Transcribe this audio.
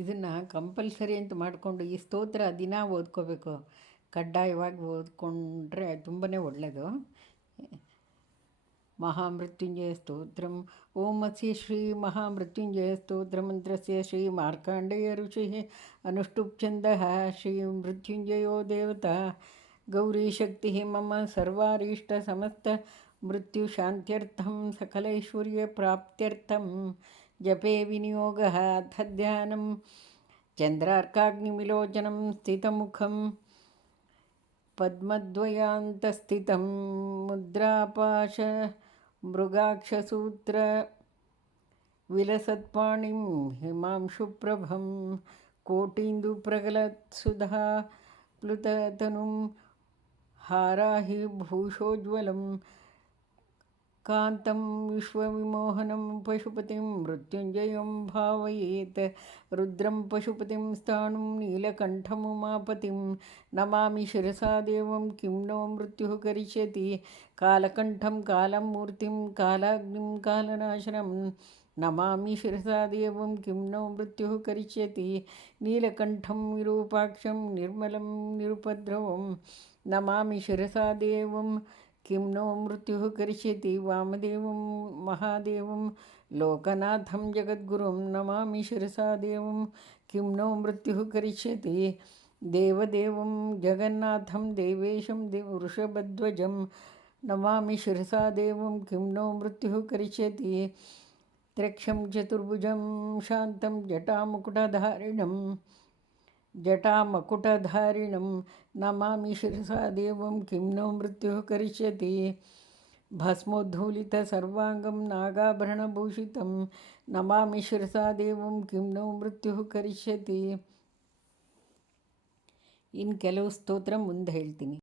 ಇದನ್ನು ಕಂಪಲ್ಸರಿ ಅಂತ ಮಾಡಿಕೊಂಡು ಈ ಸ್ತೋತ್ರ ದಿನ ಓದ್ಕೋಬೇಕು. ಕಡ್ಡಾಯವಾಗಿ ಓದ್ಕೊಂಡ್ರೆ ತುಂಬಾ ಒಳ್ಳೆಯದು. ಮಹಾಮೃತ್ಯುಂಜಯ ಸ್ತೋತ್ರಂ. ಓಂ ಅಸ್ಯ ಶ್ರೀ ಮಹಾಮೃತ್ಯುಂಜಯ ಸ್ತೋತ್ರ ಮಂತ್ರಸ್ಯ ಶ್ರೀ ಮಾರ್ಕಾಂಡೇಯ ಋಷಿಃ ಅನುಷ್ಠುಪ್ ಛಂದಃ ಶ್ರೀ ಮೃತ್ಯುಂಜಯೋ ದೇವತಾ ಗೌರಿ ಶಕ್ತಿ ಮಮ ಸರ್ವಾರೀಷ್ಟ ಸಮಸ್ತ ಮೃತ್ಯು ಶಾಂತ್ಯರ್ಥಂ ಸಕಲೈಶ್ವರ್ಯ ಪ್ರಾಪ್ತ್ಯರ್ಥಂ ಜಪೇ ವಿನಿಯೋಗಃ ಅಥ ಧ್ಯಾನಂ. ಚಂದ್ರಾರ್ಕಾಗ್ನಿವಿಲೋಚನಂ ಸ್ಥಿತಮುಖಂ ಪದ್ಮದ್ವಯಾಂತಸ್ಥಿತಂ ಮುದ್ರಾಪಾಶ ಮೃಗಾಕ್ಷಸೂತ್ರ ವಿಲಸತ್ಪಾಣಿಂ ಹಿಮಾಂಶುಪ್ರಭಂ ಕೋಟೀಂದುಪ್ರಗಲತ್ಸುಧಾ ಪ್ಲುತತನುಂ ಹಾರಾಹಿ ಭೂಷೋಜ್ವಲಂ ಕಾಂತಂ ವಿಶ್ವವಿಮೋಹನಂ ಪಶುಪತಿಂ ಮೃತ್ಯುಂಜಯಂ ಭಾವಯೇತ್. ರುದ್ರಂ ಪಶುಪತಿಂ ಸ್ಥಾಣುಂ ನೀಲಕಂಠಮುಮಾಪತಿಂ ನಮಾಮಿ ಶಿರಸಾ ದೇವಂ ಕಿಂ नो ಮೃತ್ಯುಃ ಕರಿಷ್ಯತಿ. ಕಾಲಕಂಠಂ ಕಾಲಂ ಮೂರ್ತಿಂ ಕಾಲಾಗ್ನಿಂ ಕಾಲನಾಶನಂ ನಮಾಮಿ ಶಿರಸಾ ದೇವಂ ಕಿಂ नो ಮೃತ್ಯುಃ ಕರಿಷ್ಯತಿ. ನೀಲಕಂಠಂ ವಿರೂಪಾಕ್ಷಂ ನಿರ್ಮಲಂ ನಿರುಪದ್ರವಂ ನಮಾಮಿ ಶಿರಸಾ ದೇವಂ ಕಿಂ नो ಮೃತ್ಯುಃ ಕರಿಷ್ಯತಿ. ವಾಮದೇವಂ ಮಹಾದೇವಂ ಲೋಕನಾಥಂ ಜಗದ್ಗುರುಂ ನಮಾಮಿ ಶಿರಸಾ ದೇವಂ ಕಿಂ नो ಮೃತ್ಯುಃ ಕರಿಷ್ಯತಿ. ದೇವದೇವಂ ಜಗನ್ನಾಥಂ ದೇವೇಶಂ ವೃಷಭಧ್ವಜಂ ನಮಾಮಿ ಶಿರಸಾ ದೇವಂ ಕಿಂ नो ಮೃತ್ಯುಃ ಕರಿಷ್ಯತಿ. ತ್ರಕ್ಷಂ ಚತುರ್ಭುಜಂ ಶಾಂತಂ ಜಟಾಮಕುಟಧಾರಿಣಂ ನಮಾಮಿ ಶಿರಸಾ ದೇವಂ ಕಿಂ नो ಮೃತ್ಯುಃ ಕರಿಷ್ಯತಿ. ಭಸ್ಮೋದ್ಧೂಲಿತ ಸರ್ವಾಂಗಂ ನಾಗಾಭರಣಭೂಷಿತಂ ನಮಾಮಿ ಶಿರಸಾ ದೇವಂ ಕಿಂ नो ಮೃತ್ಯುಃ ಕರಿಷ್ಯತಿ. ಇನ್ನು ಕೆಲವು ಸ್ತೋತ್ರ ಮುಂದೆ ಹೇಳ್ತೀನಿ.